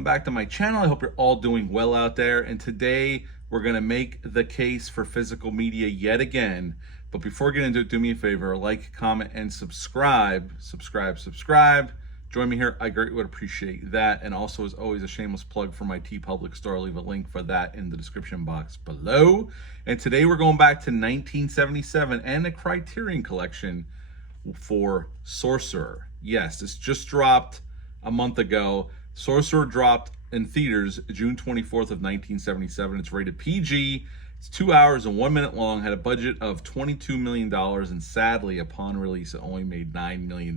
welcome back to my channel. I hope you're all doing well out there. And today we're gonna make the case for physical media yet again. But before getting into it, do me a favor, like, comment, and subscribe. Subscribe. Join me here. I greatly would appreciate that. And also, as always, a shameless plug for my TeePublic store. I'll leave a link for that in the description box below. And today we're going back to 1977 and the Criterion Collection for Sorcerer. Yes, this just dropped a month ago. Sorcerer dropped in theaters June 24th of 1977. It's rated PG. It's 2 hours and 1 minute long, had a budget of $22 million, and sadly, upon release, it only made $9 million.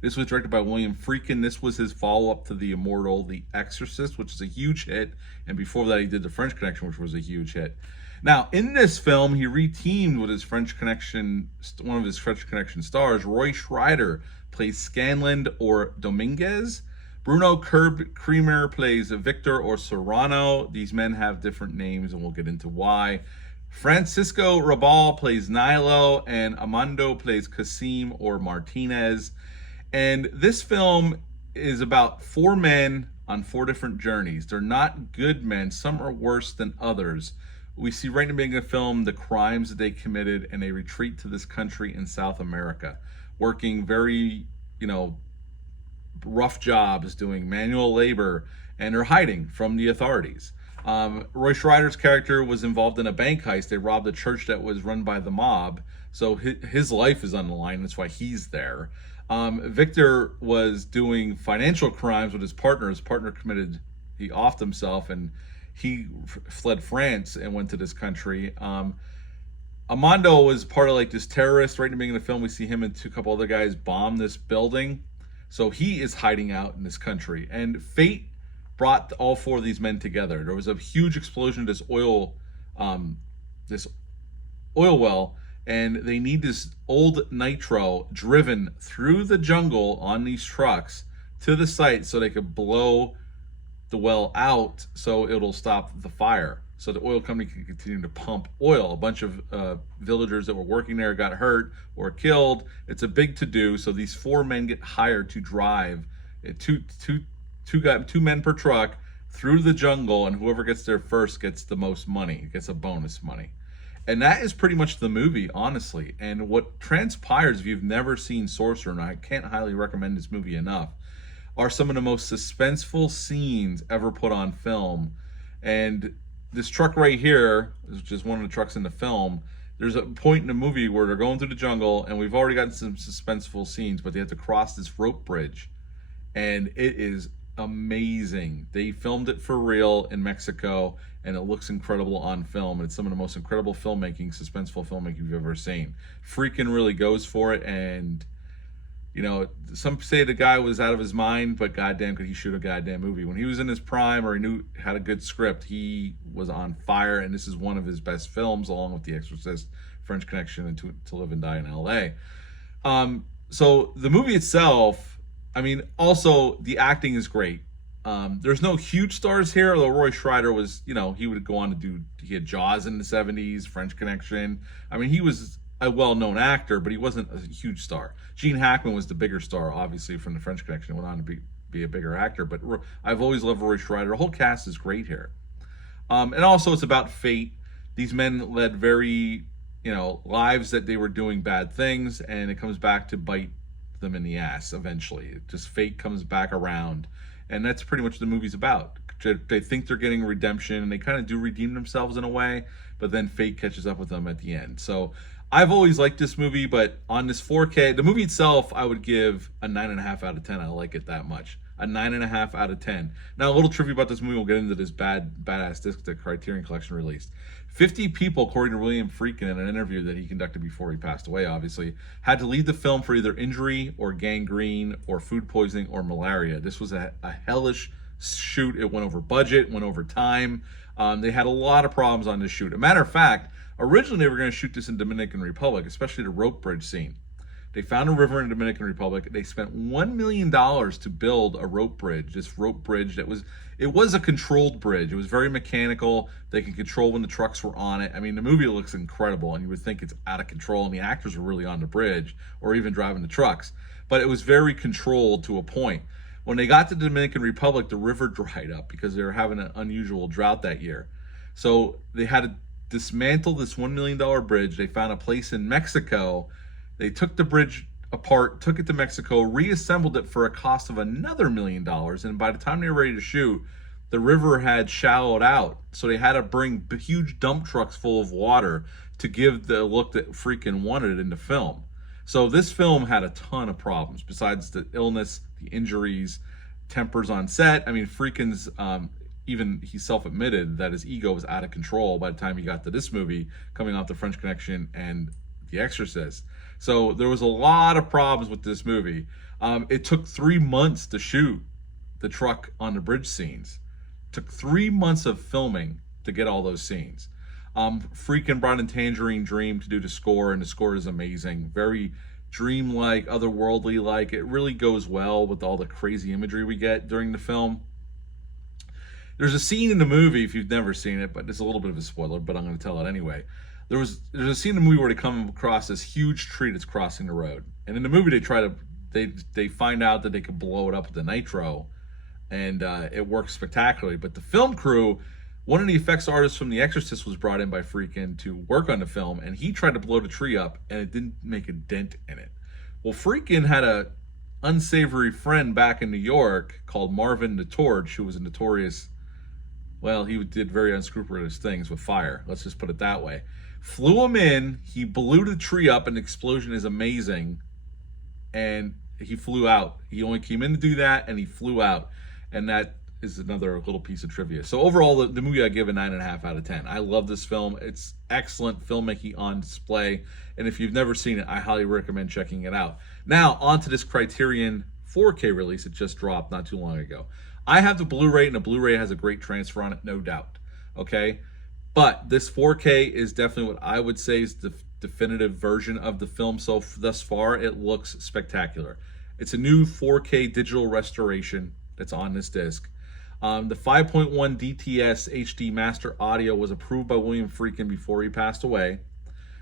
This was directed by William Friedkin. This was his follow-up to the immortal The Exorcist, which is a huge hit, and before that, he did The French Connection, which was a huge hit. Now, in this film, he re-teamed with his French Connection, one of his French Connection stars. Roy Scheider plays Scanland or Dominguez. Bruno Cremer plays Victor or Serrano. These men have different names, and we'll get into why. Francisco Rabal plays Nilo, and Amando plays Casim or Martinez. And this film is about four men on four different journeys. They're not good men. Some are worse than others. We see right in the beginning of the film the crimes that they committed, and they retreat to this country in South America, working very, rough jobs, doing manual labor, and they're hiding from the authorities. Roy Scheider's character was involved in a bank heist. They robbed a church that was run by the mob, so his life is on the line. That's why he's there. Victor was doing financial crimes with his partner. His partner he offed himself, and he fled France and went to this country. Amando was part of this terrorist. Right in the beginning of the film, we see him and a couple other guys bomb this building. So he is hiding out in this country. And fate brought all four of these men together. There was a huge explosion of this oil well, and they need this old nitro driven through the jungle on these trucks to the site so they could blow the well out so it'll stop the fire, so the oil company can continue to pump oil. A bunch of villagers that were working there got hurt or killed. It's a big to-do, so these four men get hired to drive two men per truck through the jungle, and whoever gets there first gets the most money, gets a bonus money. And that is pretty much the movie, honestly. And what transpires, if you've never seen Sorcerer, and I can't highly recommend this movie enough, are some of the most suspenseful scenes ever put on film. And this truck right here, which is one of the trucks in the film, there's a point in the movie where they're going through the jungle, and we've already gotten some suspenseful scenes, but they have to cross this rope bridge. And it is amazing. They filmed it for real in Mexico, and it looks incredible on film. It's some of the most incredible filmmaking, suspenseful filmmaking you've ever seen. Friedkin really goes for it, and some say the guy was out of his mind, but goddamn could he shoot a goddamn movie. When he was in his prime, or had a good script, he was on fire, and this is one of his best films, along with The Exorcist, French Connection, and To Live and Die in L.A. So the movie itself, also the acting is great. There's no huge stars here, although Roy Scheider was, he would go on to he had Jaws in the 70s, French Connection. He was a well-known actor, but he wasn't a huge star. Gene Hackman was the bigger star, obviously, from the French Connection. Went on to be a bigger actor, but I've always loved Roy Scheider. The whole cast is great here. And also it's about fate. These men led very, lives that they were doing bad things, and it comes back to bite them in the ass eventually. Just fate comes back around, and that's pretty much what the movie's about. They think they're getting redemption, and they kind of do redeem themselves in a way, but then fate catches up with them at the end. So I've always liked this movie, but on this 4K, the movie itself, I would give a 9.5 out of 10. I like it that much. A 9.5 out of 10. Now, a little trivia about this movie. We'll get into this badass disc that Criterion Collection released. 50 people, according to William Friedkin in an interview that he conducted before he passed away, obviously, had to leave the film for either injury or gangrene or food poisoning or malaria. This was a hellish shoot. It went over budget, went over time. They had a lot of problems on this shoot. A matter of fact, originally they were going to shoot this in Dominican Republic, especially the rope bridge scene. They found a river in the Dominican Republic. They spent $1 million to build a rope bridge. This rope bridge it was a controlled bridge. It was very mechanical. They could control when the trucks were on it. The movie looks incredible, and you would think it's out of control, and the actors were really on the bridge or even driving the trucks. But it was very controlled to a point. When they got to the Dominican Republic, the river dried up because they were having an unusual drought that year. So they had to dismantle this $1 million bridge. They found a place in Mexico. They took the bridge apart, took it to Mexico, reassembled it for a cost of another $1 million. And by the time they were ready to shoot, the river had shallowed out. So they had to bring huge dump trucks full of water to give the look that Friedkin wanted in the film. So this film had a ton of problems besides the illness, the injuries, tempers on set. I mean, Friedkin's even he self-admitted that his ego was out of control by the time he got to this movie, coming off The French Connection and The Exorcist. So there was a lot of problems with this movie. It took 3 months to shoot the truck on the bridge scenes. It took 3 months of filming to get all those scenes. Friedkin brought in Tangerine Dream to do the score, and the score is amazing. Very dreamlike, otherworldly like. It really goes well with all the crazy imagery we get during the film. There's a scene in the movie, if you've never seen it, but it's a little bit of a spoiler, but I'm going to tell it anyway. There's a scene in the movie where they come across this huge tree that's crossing the road, and in the movie they find out that they could blow it up with the nitro, and it works spectacularly. But the film crew, one of the effects artists from The Exorcist was brought in by Friedkin to work on the film, and he tried to blow the tree up, and it didn't make a dent in it. Well, Friedkin had a unsavory friend back in New York called Marvin the Torch, who was a notorious, well, he did very unscrupulous things with fire. Let's just put it that way. Flew him in, he blew the tree up, and the explosion is amazing, and he flew out. He only came in to do that, and he flew out, and that is another little piece of trivia. So overall, the movie I give a 9.5 out of 10. I love this film. It's excellent filmmaking on display, and if you've never seen it, I highly recommend checking it out. Now, on to this Criterion 4K release. It just dropped not too long ago. I have the Blu-ray, and the Blu-ray has a great transfer on it, no doubt. Okay? But this 4K is definitely what I would say is the definitive version of the film. So thus far, it looks spectacular. It's a new 4K digital restoration that's on this disc. The 5.1 DTS HD Master Audio was approved by William Friedkin before he passed away.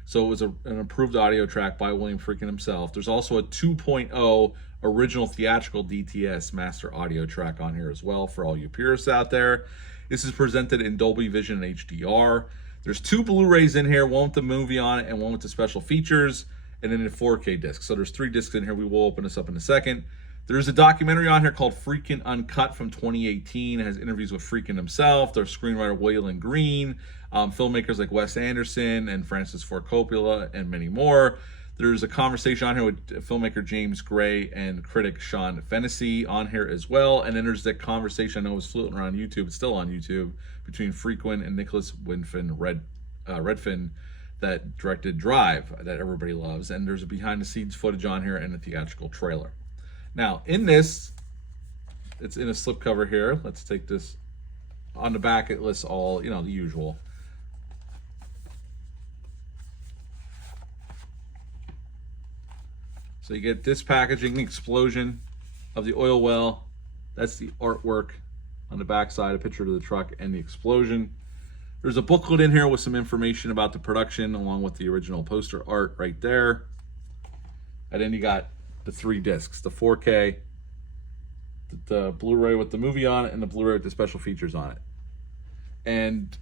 So it was an approved audio track by William Friedkin himself. There's also a 2.0 original theatrical DTS Master Audio track on here as well for all you purists out there. This is presented in Dolby Vision and HDR. There's 2 Blu-rays in here, one with the movie on it and one with the special features, and then a 4K disc. So there's 3 discs in here. We will open this up in a second. There's a documentary on here called Friedkin Uncut from 2018. It has interviews with Friedkin himself, their screenwriter Waylon Green, filmmakers like Wes Anderson and Francis Ford Coppola, and many more. There's a conversation on here with filmmaker James Gray and critic Sean Fennessy on here as well. And then there's that conversation I know was floating around YouTube, it's still on YouTube, between Friedkin and Nicholas Redfin that directed Drive, that everybody loves. And there's a behind-the-scenes footage on here and a theatrical trailer. Now, in this, it's in a slipcover here. Let's take this. On the back, it lists all, the usual. So you get this packaging, the explosion of the oil well. That's the artwork on the back side, a picture of the truck and the explosion. There's a booklet in here with some information about the production, along with the original poster art right there. And then you got the 3 discs, the 4K, the Blu-ray with the movie on it, and the Blu-ray with the special features on it. And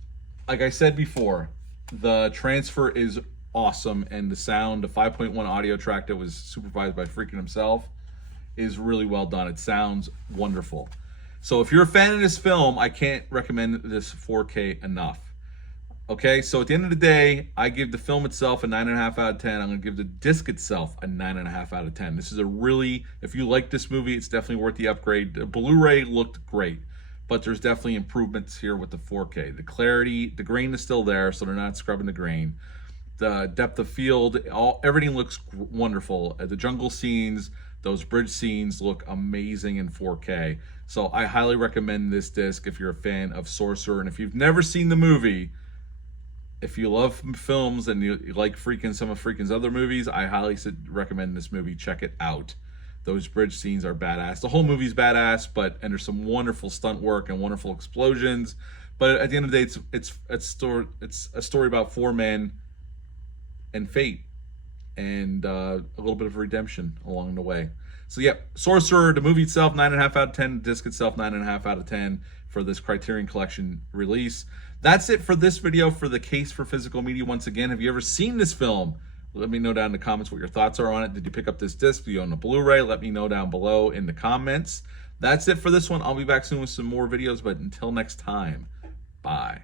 like I said before, the transfer is awesome, and the sound, the 5.1 audio track that was supervised by Friedkin himself, is really well done. It sounds wonderful. So if you're a fan of this film, I can't recommend this 4K enough. Okay, so at the end of the day, I give the film itself a 9.5 out of 10. I'm going to give the disc itself a 9.5 out of 10. This is a really, if you like this movie, it's definitely worth the upgrade. The Blu-ray looked great, but there's definitely improvements here with the 4K. The clarity, the grain is still there, so they're not scrubbing the grain. The depth of field, everything looks wonderful. The jungle scenes, those bridge scenes look amazing in 4K. So I highly recommend this disc if you're a fan of Sorcerer. And if you've never seen the movie, if you love films and you like some of Friedkin's other movies, I highly recommend this movie. Check it out. Those bridge scenes are badass. The whole movie's badass, and there's some wonderful stunt work and wonderful explosions. But at the end of the day, it's a story about 4 men and fate. and a little bit of redemption along the way. So yeah, Sorcerer, the movie itself, 9.5 out of 10. The disc itself, 9.5 out of 10 for this Criterion Collection release. That's it for this video for the Case for Physical Media. Once again, have you ever seen this film? Let me know down in the comments what your thoughts are on it. Did you pick up this disc? Do you own a Blu-ray? Let me know down below in the comments. That's it for this one. I'll be back soon with some more videos, but until next time, bye.